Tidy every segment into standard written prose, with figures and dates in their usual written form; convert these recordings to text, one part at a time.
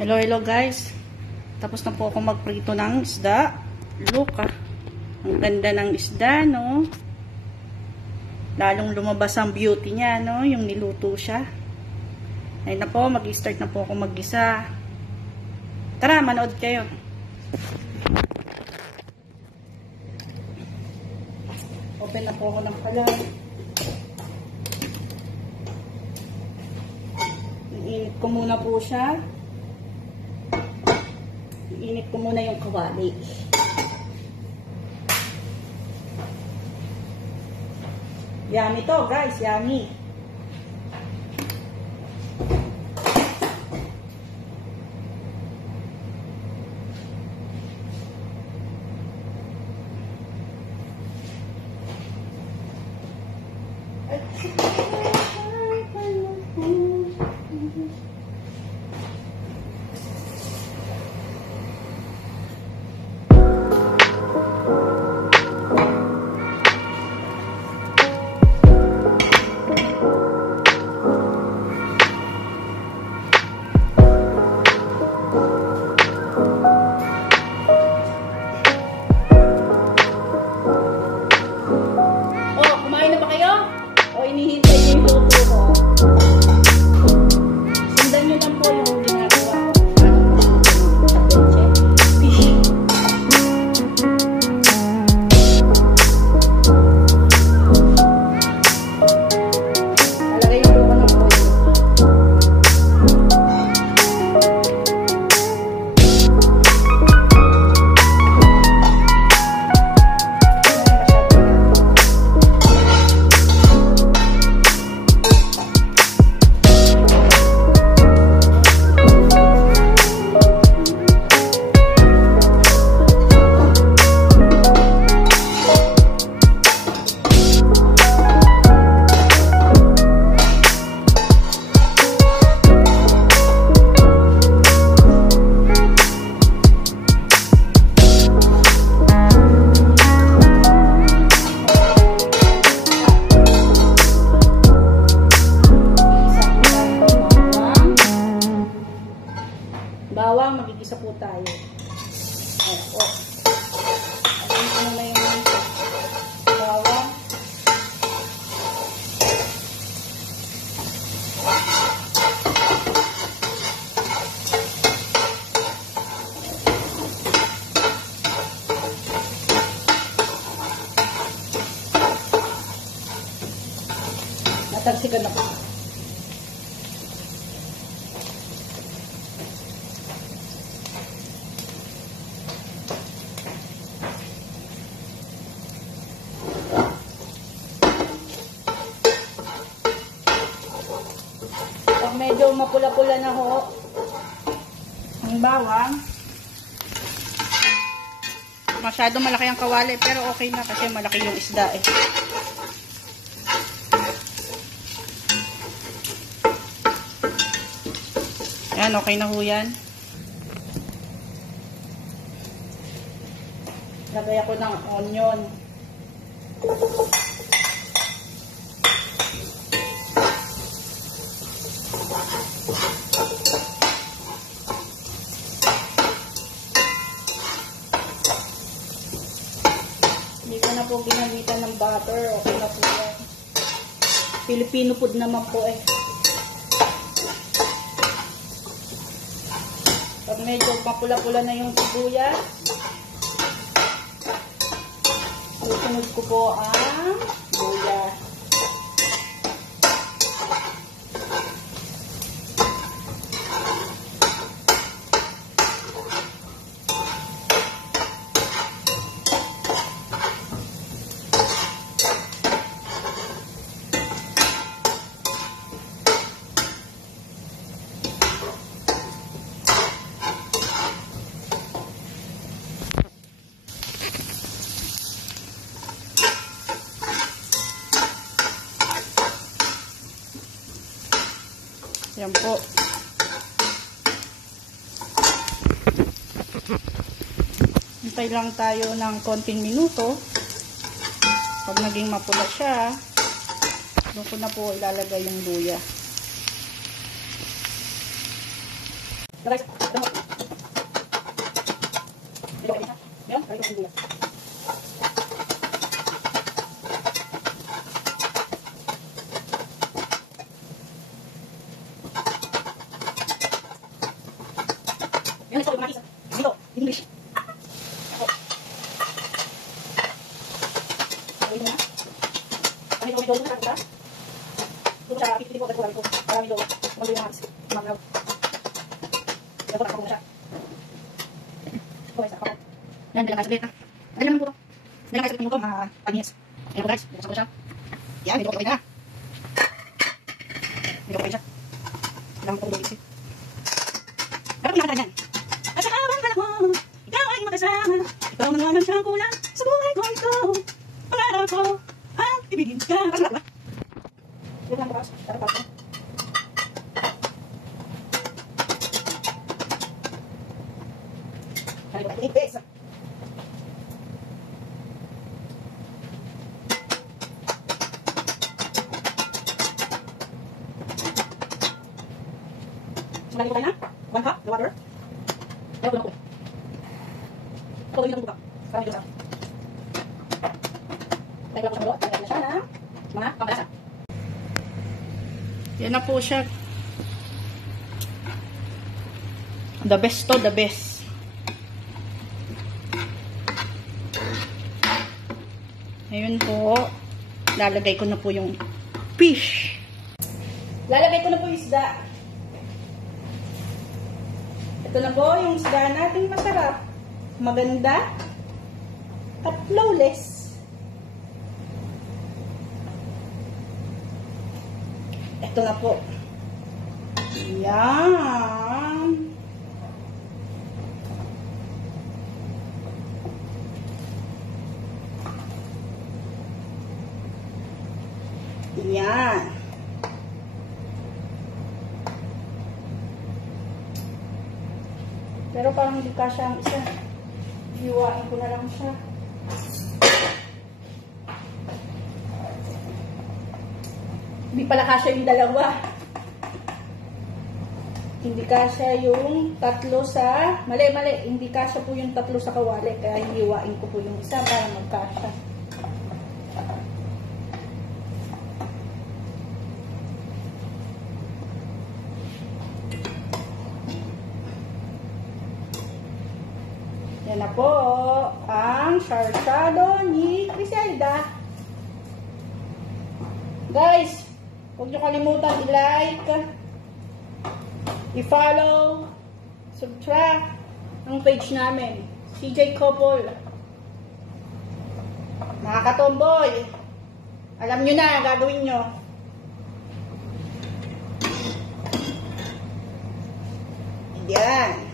Hello, hello guys. Tapos na po ako magprito ng isda. Look ah. Ang ganda ng isda, no? Lalong lumabas ang beauty niya, no? Yung niluto siya. Ayun na po, mag-start na po ako mag-gisa. Tara, manood kayo. Open na po ako ng kalan. Iinit ko muna po siya. Iinit ko muna yung kawali. Yummy to, guys. Yummy. Bawang, magigisa po tayo. Ayan ko na yung bawang. Natalsikan na po. Medyo mapula-pula na ho ang bawang. Masyado malaki ang kawali pero okay na kasi malaki yung isda eh. Ayan, okay na ho yan. Lagay ako ng onion. Hindi ko na po ginamitan ng butter. Okay na po yan. Filipino food naman po eh. Pag medyo mapula-pula na yung sibuyas, susunod ko po ang luya. Yan po. Hintay lang tayo ng konting minuto. Pag naging mapula siya, doon ko na po ilalagay yung luya. Guys, Yan, kaya ito ang sibuyas. Yan, ito yung mga isa. Dito, English. Ako. Gawin mo na. Ano ito, may doon na nakita? Ito siya, 50 po, agad ko. Marami doon. Magawin na kasi. Magaw. Ito po, takapong na siya. Ito, may isa ako. Yan, bilang kayo sa ha. Dali naman po ito. Bilang kayo sa minuto, mga pangis. Ayan po guys, buksan ko siya. Yan, medyo ko na. Medyo ko siya. Bilang ko doon isi. Pero pinakanta niyan. At sa habang panahon, ikaw ay makasama. Ikaw naman siyang kulang sa buhay ko ito. Pangarap ko ang ibigin ka. Pasok ba? Yun lang po, tara pa ako. Kaya ko ipis. Sumali ko tayo na? 1 cup, the water. Ayaw ko na ko. Ako gawin ang buka. Para medyo sa akin. Tayo ko lang po sa mulo. Tayo na siya ng mga pangkalasa. Yan na po siya. The best to, the best. Ngayon po, lalagay ko na po yung fish. Lalagay ko na po yung isda. Ito na po yung isda natin masarap, maganda, at flawless. Ito na po. Yan. Yan. Pero parang hindi kasya ang isa. Hiwain ko na lang siya. Hindi pala kasya yung dalawa. Hindi kasya yung tatlo sa... Mali. Hindi kasya po yung tatlo sa kawali. Kaya hiwain ko po yung isa para magkasya. Yan na po ang sarsyado ni Criselda. Guys, huwag nyo kalimutan i-like, i-follow, subscribe ang page namin, CJ Couple. Mga katomboy, alam nyo na, gagawin nyo. Yan.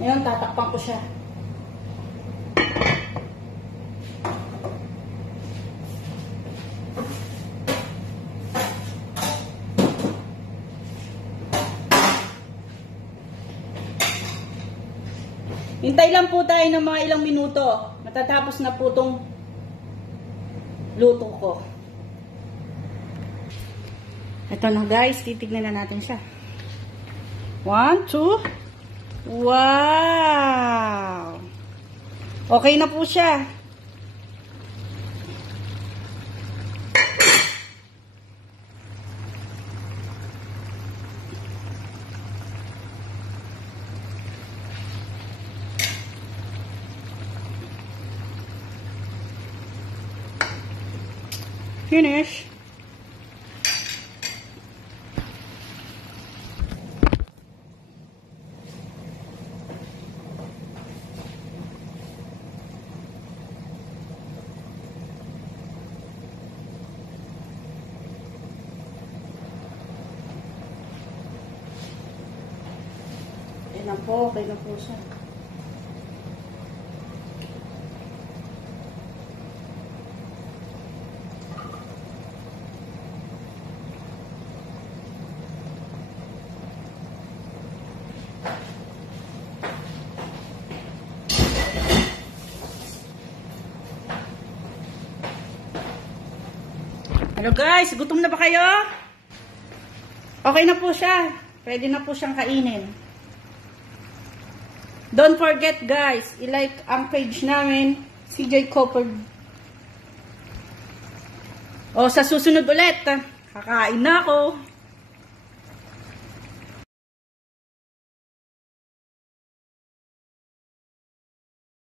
Ngayon, tatakpan ko siya. Hintay lang po tayo ng mga ilang minuto. Matatapos na po itong luto ko. Ito na guys, titignan na natin siya. 1, 2... Wow! Okay na po siya. Finish. Yan na po, okay na po siya. Hello guys, gutom na ba kayo? Okay na po siya. Pwede na po siyang kainin. Don't forget guys, i-like ang page namin, CJ Copper. O sa susunod ulit, kakain na ako.